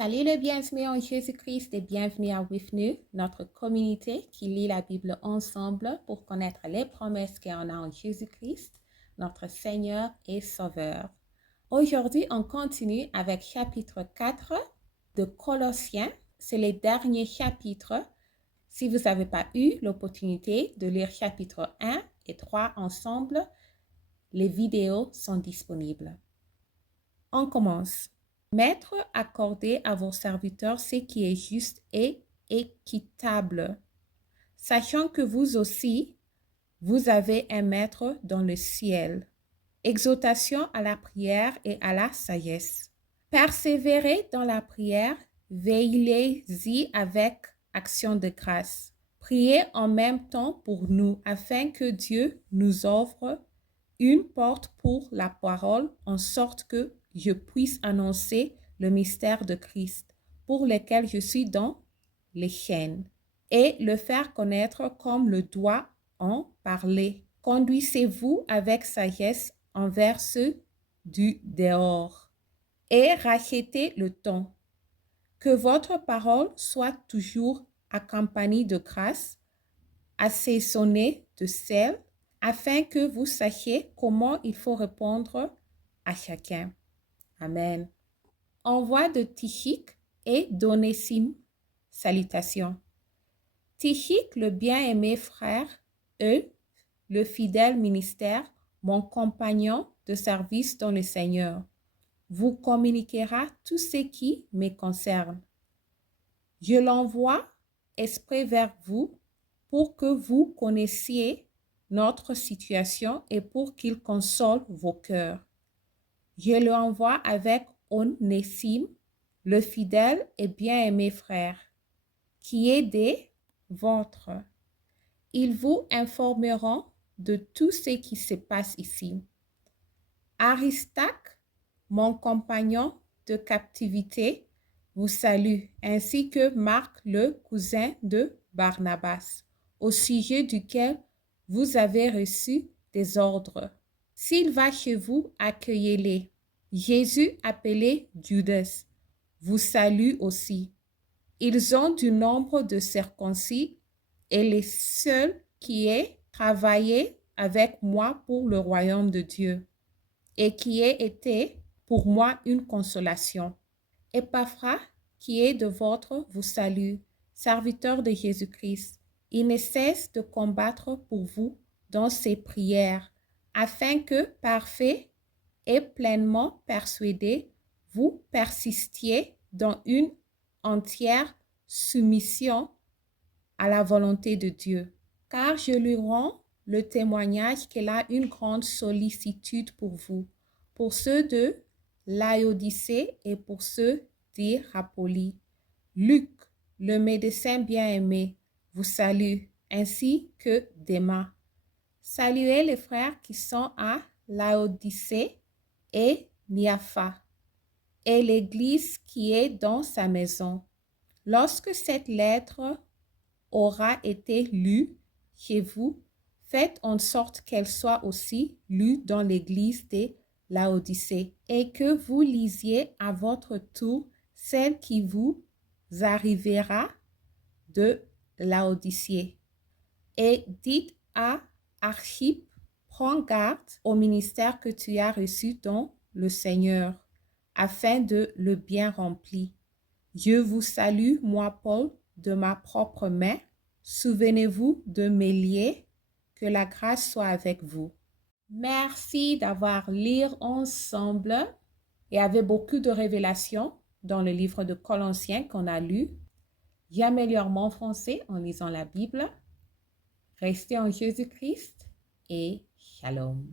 Salut les bienvenus en Jésus-Christ et bienvenue à With Nous, notre communauté qui lit la Bible ensemble pour connaître les promesses qu'on a en Jésus-Christ, notre Seigneur et Sauveur. Aujourd'hui, on continue avec chapitre 4 de Colossiens. C'est le dernier chapitre. Si vous n'avez pas eu l'opportunité de lire chapitre 1 et 3 ensemble, les vidéos sont disponibles. On commence. Maître, accordez à vos serviteurs ce qui est juste et équitable, sachant que vous aussi, vous avez un maître dans le ciel. Exhortation à la prière et à la sagesse. Persévérez dans la prière, veillez-y avec action de grâce. Priez en même temps pour nous, afin que Dieu nous offre une porte pour la parole, en sorte que je puisse annoncer le mystère de Christ, pour lequel je suis dans les chaînes, et le faire connaître comme le doit en parler. Conduisez-vous avec sagesse envers ceux du dehors, et rachetez le temps. Que votre parole soit toujours accompagnée de grâce, assaisonnée de sel, afin que vous sachiez comment il faut répondre à chacun. Amen. Envoi de Tychik et d'Onésime. Salutations. Tychik, le bien-aimé frère, le fidèle ministère, mon compagnon de service dans le Seigneur, vous communiquera tout ce qui me concerne. Je l'envoie exprès vers vous pour que vous connaissiez notre situation et pour qu'il console vos cœurs. Je l'envoie avec Onésime, le fidèle et bien-aimé frère, qui est des vôtres. Ils vous informeront de tout ce qui se passe ici. Aristarque, mon compagnon de captivité, vous salue, ainsi que Marc, le cousin de Barnabas, au sujet duquel vous avez reçu des ordres. S'il va chez vous, accueillez-les. Jésus, appelé Judas, vous salue aussi. Ils ont du nombre de circoncis et les seuls qui aient travaillé avec moi pour le royaume de Dieu et qui aient été pour moi une consolation. Épaphras, qui est de vôtre, vous salue, serviteur de Jésus-Christ. Il ne cesse de combattre pour vous dans ses prières, afin que, parfait et pleinement persuadé, vous persistiez dans une entière soumission à la volonté de Dieu. Car je lui rends le témoignage qu'elle a une grande sollicitude pour vous, pour ceux de Laodicée et pour ceux d'Hierapolis. Luc, le médecin bien-aimé, vous salue, ainsi que Déma. Saluez les frères qui sont à Laodicée et Nympha, et l'Église qui est dans sa maison. Lorsque cette lettre aura été lue chez vous, faites en sorte qu'elle soit aussi lue dans l'Église de Laodicée, et que vous lisiez à votre tour celle qui vous arrivera de Laodicée. Et dites à Archippe, prends garde au ministère que tu as reçu dans le Seigneur, afin de le bien remplir. Je vous salue, moi Paul, de ma propre main. Souvenez-vous de mes liés. Que la grâce soit avec vous. Merci d'avoir lu ensemble. Il y avait beaucoup de révélations dans le livre de Colossiens qu'on a lu. J'améliore mon français en lisant la Bible. Restez en Jésus-Christ et shalom.